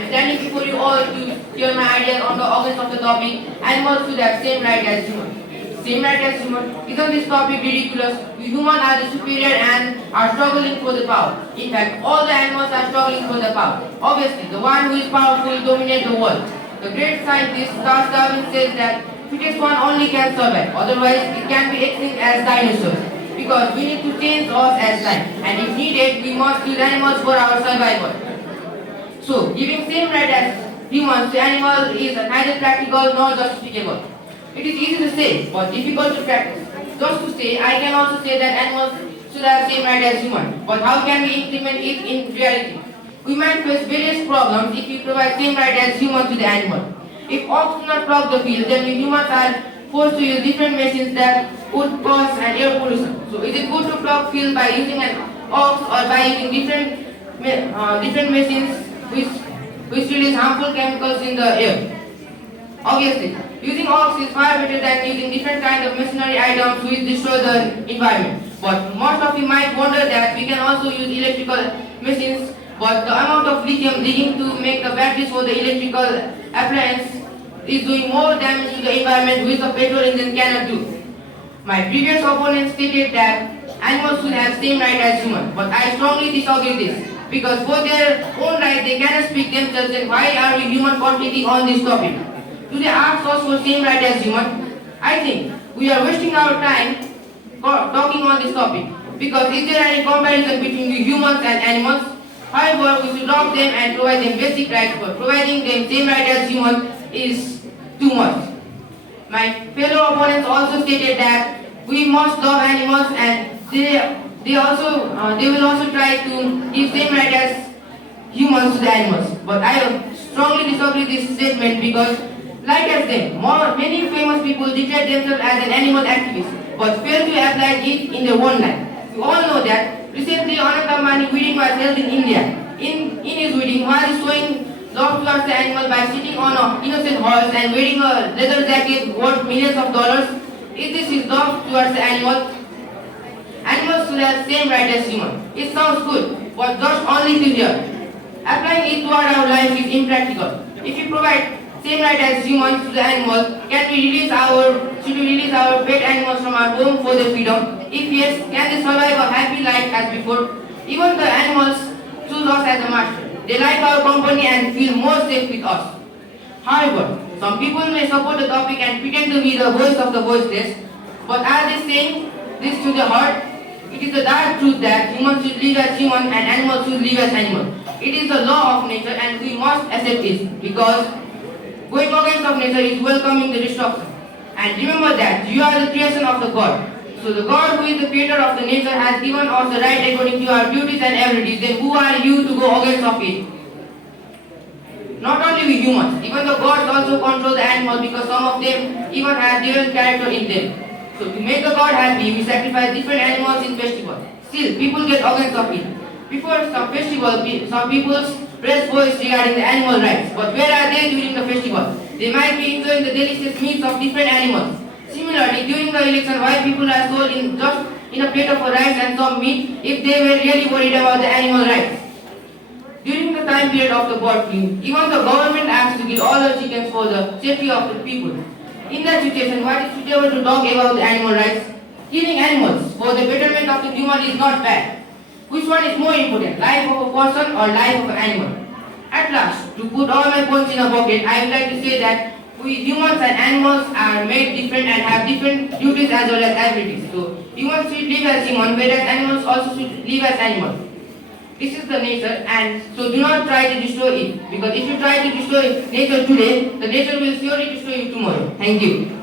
am standing before you all to share my ideas on the organs of the topic. Animals should have same right as humans. Same right as human. Isn't this topic ridiculous? We humans are the superior and are struggling for the power. In fact, all the animals are struggling for the power. Obviously, the one who is powerful will dominate the world. The great scientist Charles Darwin says that fittest one only can survive. Otherwise, it can be extinct as dinosaurs. Because we need to change us as time. And if needed, we must use animals for our survival. So, giving same right as humans to animals is neither practical nor justificable. It is easy to say, but difficult to practice. Just to say, I can also say that animals should have same right as humans. But how can we implement it in reality? We might face various problems if we provide same right as humans to the animal. If ox do not plough the field, then we humans are forced to use different machines that would cause an air pollution. So is it good to plough field by using an ox or by using different machines which release harmful chemicals in the air? Obviously, using ox is far better than using different kind of machinery items which destroy the environment. But most of you might wonder that we can also use electrical machines, but the amount of lithium needing to make the batteries for the electrical appliance is doing more damage to the environment which the petrol engine cannot do. My previous opponent stated that animals should have same right as humans, but I strongly disagree this. Because for their own right they cannot speak themselves, then why are we human conflicting on this topic? Do they ask us for same right as human? I think we are wasting our time talking on this topic. Because is there any comparison between the humans and animals? However, we should love them and provide them basic rights, but providing them same right as humans is too much. My fellow opponents also stated that we must love animals and they will also try to give same right as humans to the animals. But I strongly disagree with this statement because like as them, many famous people declare themselves as an animal activist but fail to apply it in their own life. You all know that recently Anand Ambani wedding was held in India. In his wedding, while showing love towards the animal by sitting on an innocent horse and wearing a leather jacket worth millions of dollars, is this his love towards the animal? Animals should have same right as humans. It sounds good, but just only to hear. Applying it toward our life is impractical. If we provide same right as humans to the animals, should we release our pet animals from our home for their freedom? If yes, can they survive a happy life as before? Even the animals choose us as a master. They like our company and feel more safe with us. However, some people may support the topic and pretend to be the voice of the voiceless, but are they saying this to the heart? It is the dark truth that humans should live as humans and animals should live as animals. It is the law of nature and we must accept it because going against of nature is welcoming the destruction. And remember that you are the creation of the God. So the God who is the creator of the nature has given us the right according to our duties and abilities. Then who are you to go against of it? Not only we humans, even the gods also control the animals because some of them even have their character in them. So to make the God happy, we sacrifice different animals in festival. Still, people get against of it. Before some festival, some people raise voice regarding the animal rights. But where are they during the festival? They might be enjoying the delicious meats of different animals. Similarly, during the election, why people are sold just in a plate of rice and some meat if they were really worried about the animal rights? During the time period of the bird flu, even the government asked to kill all the chickens for the safety of the people. In that situation, what is suitable to talk about the animal rights? Killing animals for the betterment of the human is not bad. Which one is more important, life of a person or life of an animal? At last, to put all my points in a bucket, I would like to say that we humans and animals are made different and have different duties as well as abilities. So, humans should live as humans, whereas animals also should live as animals. This is the nature, and so do not try to destroy it. Because if you try to destroy nature today, the nature will surely destroy you tomorrow. Thank you.